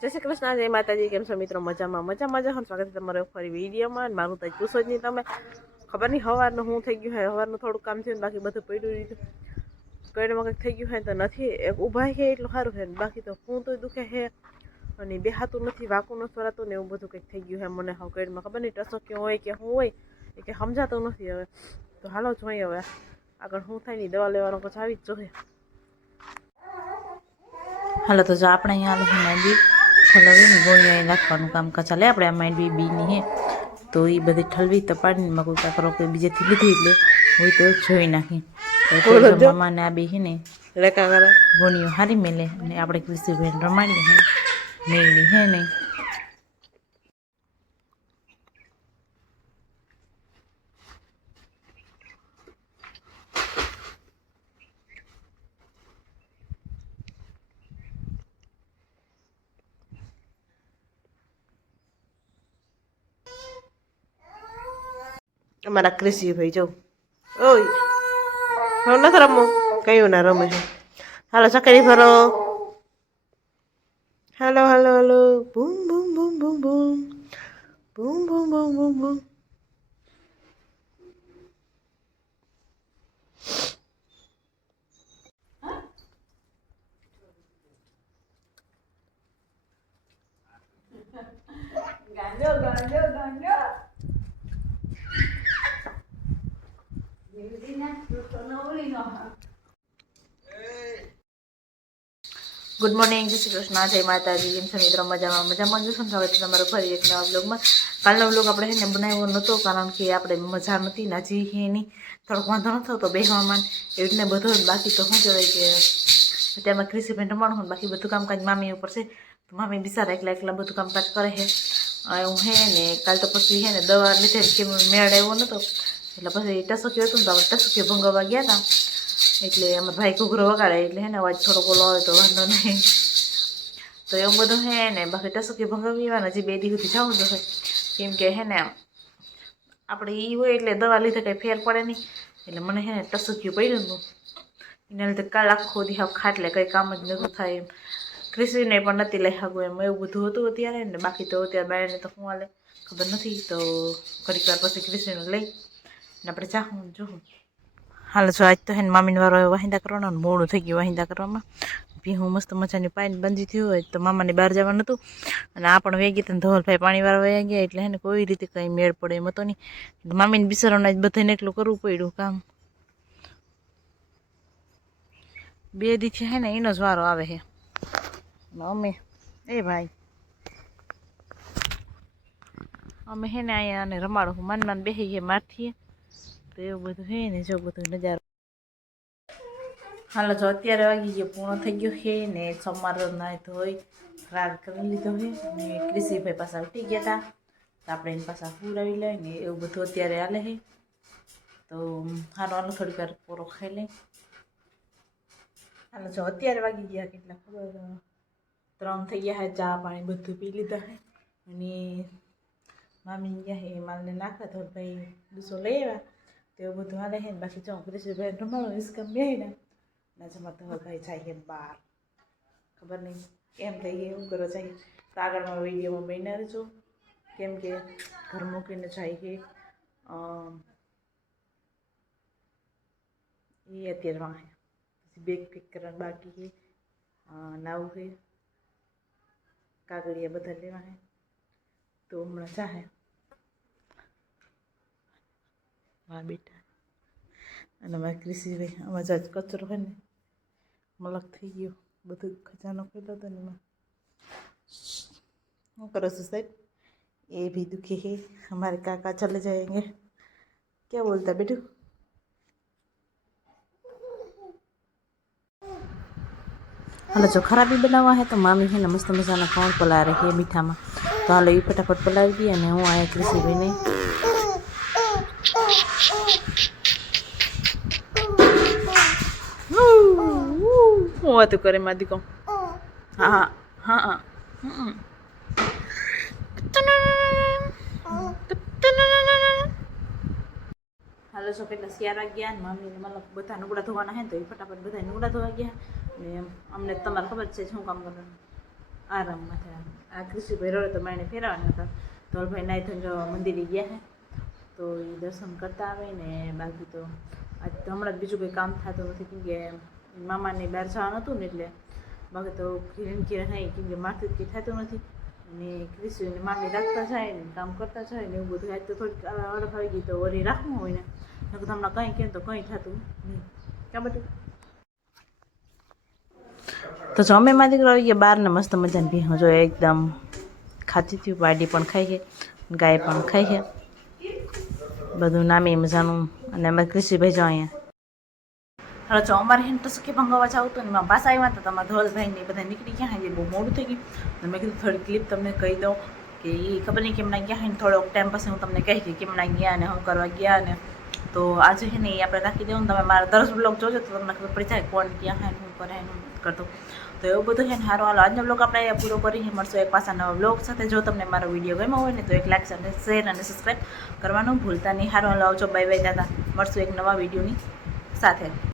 જય શ્રી કૃષ્ણ, જય માતાજી. કેમ છો મિત્રો? મજામાં મજામાં જ. સ્વાગત છે તમારો ફરી વિડીયોમાં. મારું તો પૂછો જ નહીં તમે. ખબર નહીં સવારનું શું થઈ ગયું હોય. સવારનું થોડું કામ થયું ને બાકી બધું પડ્યું રહ્યું. કઈમાં કંઈક થઈ ગયું હોય તો નથી ઊભા છે એટલું સારું છે. બાકી તો હું તો દુખે છે અને બેહાતું નથી, વાકું નથી વરાતું ને એવું બધું કંઈક થઈ ગયું છે મને. હવે કઈમાં ખબર નહીં ટસો ક્યાં હોય કે શું હોય એ કે સમજાતું નથી. હવે તો હાલો જોઈએ હવે આગળ શું થાય નહીં. દવા લેવાનો પછી આવી જ જોઈએ. હાલો તો જો આપણે અહીંયા માંડવી ઠલવી ને ગોળીયા નાખવાનું કામ ચાલે. આપણે આ માંડવી બીની હે તો એ બધી ઠલવી તપાડીને કોઈ કાકરો કોઈ બીજેથી લીધી એટલે હોય તો જોઈ નાખી. તો મામાને આ બી હે ને રેકા કરે ગોળીઓ હારી મેલે અને આપણે કૃષિબેન રમાડીએ હે મેળી હે નહીં. અમારા કૃષિ ભાઈ જો ઓય હવે નથી રમવું કયું ના રમે છે. હાલો ચકરી ભરો. હાલો હાલો હાલો બૂમ બૂમ બૂમ બૂમ બૂમ બૂમ બૂમ બૂમ બૂમ બૂમ. ગુડ મોર્નિંગ, જય શ્રી કૃષ્ણ, જય માતાજી. કેમ છો મિત્રો? મજામાં મજામાં જ છો? સ્વાગત છે તમારું ફરી એક નવા બ્લોગમાં. કાલનો બ્લોગ આપણે છે ને બનાવ્યો નહોતો કારણ કે આપણે મજા નહોતી નાજી એની થોડોક વાંધો નતો તો બેહવામાં એટલે બધો બાકી તો શું કહેવાય કે અત્યારમાં કૃષિબેન રમાણું હોય બાકી બધું કામકાજ મામી ઉપર છે. તો મામી બિચારા એકલા બધું કામકાજ કરે છે હું હે ને. કાલ તો પછી હે ને દવા લીધે કે મેળ આવ્યો નહોતો એટલે પછી ટસુકી હતું ને તો આપણે ટસુકી ભંગાવવા ગયા હતા એટલે અમારા ભાઈ ઘૂઘરો વગાડે એટલે હે ને અવાજ થોડોક ઓલો આવે તો વાંધો નહીં. તો એવું બધું હે ને બાકી ટસુકી ભંગાવીવાના હજી 2 દી સુધી જવું જોઈએ કેમ કે હે ને આપણે એ હોય એટલે દવા લીધે કંઈ ફેર પડે નહીં. એટલે મને હે ને ટસુક્યું પડ્યું હતું એના લીધે કાલ આખો દી ખાટલે કંઈ કામ જ નહોતું થાય એમ. કૃષિને પણ નથી લઈ શકું એમ એવું બધું હતું અત્યારે ને. બાકી તો અત્યારે બાયને તો શું હાલે ખબર નથી. તો ઘડીક વાર પછી કૃષિને લઈ ને આપણે ચાહું જોઉં. હાલ છો આજ તો હે ને મામીને વારો વાહિંદા કરવાનો ને મોડું થઈ ગયું વાહિંદા કરવામાં. ભીહું મસ્ત મજાની પાણી બંધી થયું હોય તો મામાને બહાર જવાનું હતું અને આ પણ વહી ગયા ધવલભાઈ પાણી વાળા વહી ગયા એટલે હે ને કોઈ રીતે કંઈ મેળ પડે એમ હતો નહીં. મામીને બિચારાને બધાને એટલું કરવું પડ્યું કામ. 2 દીથી હે ને એનો જ વારો આવે છે અમે એ ભાઈ અમે હે ને અહીંયા અને રમાડું માન બેસી ગયા મારથી તો એવું બધું હે ને જો બધું નજારો. હાલો જો અત્યારે વાગી ગયો પૂર્ણ થઈ ગયો છે ને સોમવાર નાય ધોઈ રાગ કરી લીધો છે ને કૃષિભાઈ પાછા ઉઠી ગયા હતા તો આપણે એની પાછા પૂરાવી લઈએ ને એવું બધું અત્યારે હાલે છે. તો હાલો હાલો થોડીક વાર પૂરો ખાઈ લઈ. હાલો જો અત્યારે વાગી ગયા કેટલા ખબર 3 થઈ ગયા છે. ચા પાણી બધું પી લીધા છે અને મામી ગયા છે માલને નાખવા તો ભાઈ દૂસો લઈ આવ્યા તો એવું બધું હાલે છે ને. બાકી જો કૃષિભાઈ રમાડો ઇસ્કમ બે ને ના જમા તો ભાઈ જાય બહાર ખબર નહીં એમ થઈ એવું કરો જાય તો આગળમાં વિડીયોમાં બન્યા રહેજો કેમ કે ઘર મૂકીને જાય છે એ અત્યારે વાંહે પછી બેગ પેક કરવાનું બાકી છે નાવું છે કાગળિયા બધા લેવા છે તો હમણાં ચાહે મારા બેટા અને મારા કૃષિભાઈ આમાં જ કચરો હોય ને મલક થઈ ગયો બધું ખજાનો ખોલ્યો હતો ને એમાં શું કરો છો સાહેબ? ये भी दुखी है हमारे काका चले जाएंगे क्या बोलता बेटू? हालो जो खराबी बनावा है तो मामी है ना मस्त मजाना कौन पला रही है मीठा में तो हालो ये फटाफट पलावी दी અને હું આયા કૃષિભાઈ ને હું વાતું કરે મારી દીકો. હા હા હા હાલો છો કેટલા શિયાળા ગયા ને મમ્મીને મતલબ બધા નુગડા ધોવાના હે તો એ ફટાફટ બધા નુગડા ધોવા ગયા ને અમને તમારે ખબર છે શું કામ કરવાનું આરામમાં થયા. આ કૃષિભાઈ રોડે તો માણે ફેરવાના હતા. ધોલભાઈ નાઈ થઈને જો મંદિરે ગયા હે તો એ દર્શન કરતા આવે ને બાકી તો આજ તો હમણાં જ બીજું કંઈ કામ થતું નથી કેમ કે મામાને બહાર જવાનું હતું ને એટલે બાકી તો ઘીરે નહીં કેમ કે મારથી કંઈ થતું નથી અને કૃષિને મામી રાખતા જાય ને કામ કરતા જાય ને એવું બધું. આજ તો થોડીક અડફ આવી ગઈ તો વળી રાખવું હોય ને નકર હમણાં કંઈ કહે તો કંઈ થતું નહીં. ક્યાં બધું તો જમે માં દીકરો આવી ગયા બહાર ને મસ્ત મજાની ભીહું જો એકદમ ખાતી થયું. વાડી પણ ખાઈ છે, ગાય પણ ખાઈ છે, બધું નામી મજાનું. અને અમારે કૃષિભાઈ જો અહીંયા હવે જો અમારે હેન તો સખી ભંગાવા જવું હતું ને એમાં પાછા આવ્યા હતા. તમારા ધોલભાઈ ને બધા નીકળી ગયા હે, બહુ મોડું થઈ ગયું. તો મેં કીધું થોડી ક્લિપ તમને કહી દઉં કે એ ખબર નહીં કેમના ગયા હે ને થોડોક ટાઈમ પછી હું તમને કહી કે કેમના ગયા ને શું કરવા ગયા ને. તો આજે છે ને એ આપણે રાખી દેવું ને તમે મારા દરસ બ્લોગ જોજો તો તમને ખબર પડી જાય કોણ ક્યાં હે શું કરે શું કરતો. તો એવું બધું છે ને સારું. હાલો આજનો બ્લોગ આપણે અહીંયા પૂરો કરી મળશું એક પાછા નવા બ્લોગ સાથે. જો તમને મારો વિડીયો ગમ્યો હોય ને તો એક લાઈક અને શેર અને સબસ્ક્રાઈબ કરવાનું ભૂલતા નહીં. સારું હાલો આવજો, બાય બાય દાદા. મળશું એક નવા વિડીયોની સાથે.